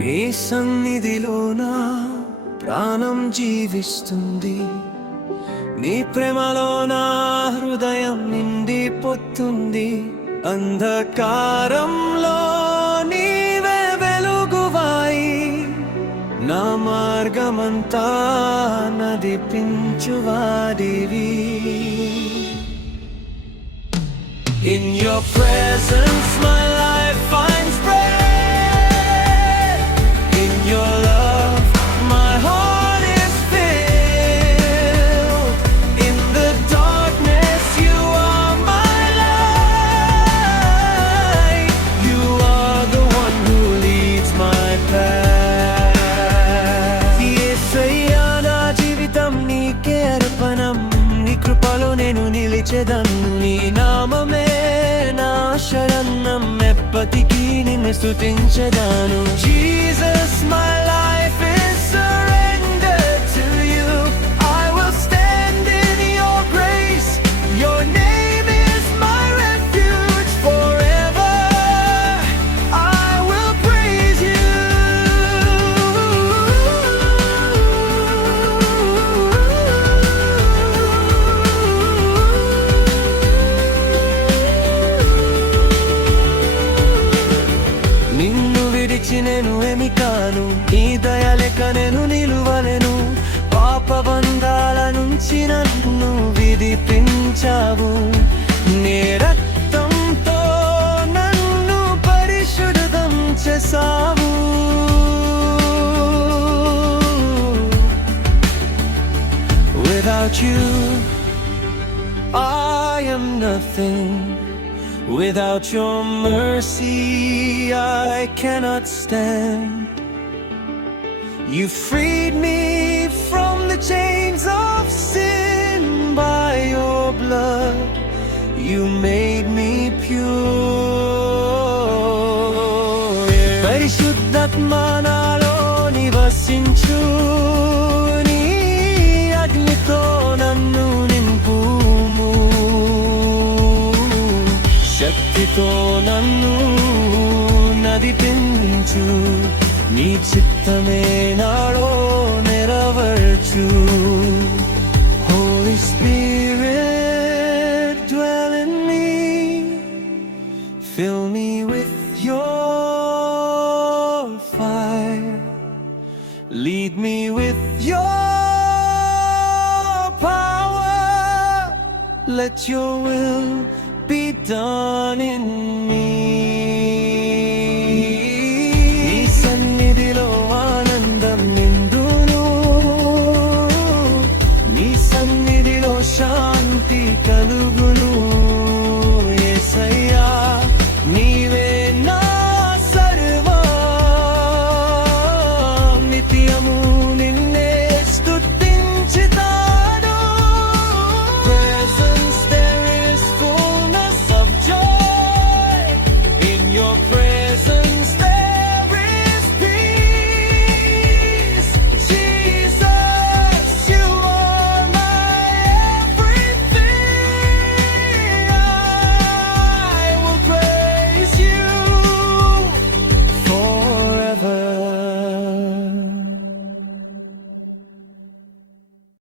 నీ సన్నిధిలోన ప్రాణం జీవిస్తుంది, నీ ప్రేమలో నా హృదయం నిండిపోతుంది. అంధకారంలో నీవే వెలుగువాయి, నా మార్గమంతా నడిపించువాడివి. In your presence my life finds breath, in your love my heart is filled. In the darkness you are my light, you are the one who leads my path. యేసయ్యా నా జీవితం నీకే అర్పణం, నీ కృపలో నేను నిలిచెదను. నీ నామమే నా శరణం, ఎప్పటికీ నిన్ను స్తుతించెదను. Jesus, my life is surrendered to you. I will stand in your grace. Your name is my refuge forever. I will praise you. నిన్ను విడిచి నేను ఏమి కాను, నీ దయ లేక నేను నిలువలేను. పాపబంధాల నుంచి నన్ను విడిపించావు, నీ రక్తంతో నన్ను పరిశుద్ధం చేసావు. Without you I am nothing. Without your mercy I cannot stand. You freed me from the chains of sin by your blood. You made me pure. పరిశుద్ధాత్మా నాలో నివసించు, నీ అగ్నితో నన్ను నింపుము. శక్తితో నన్ను నడిపించు, నీ చిత్తమే నాలో నెరవేర్చు. Holy Spirit, dwell in me, fill me with your fire, lead me with your power. Let your will be done in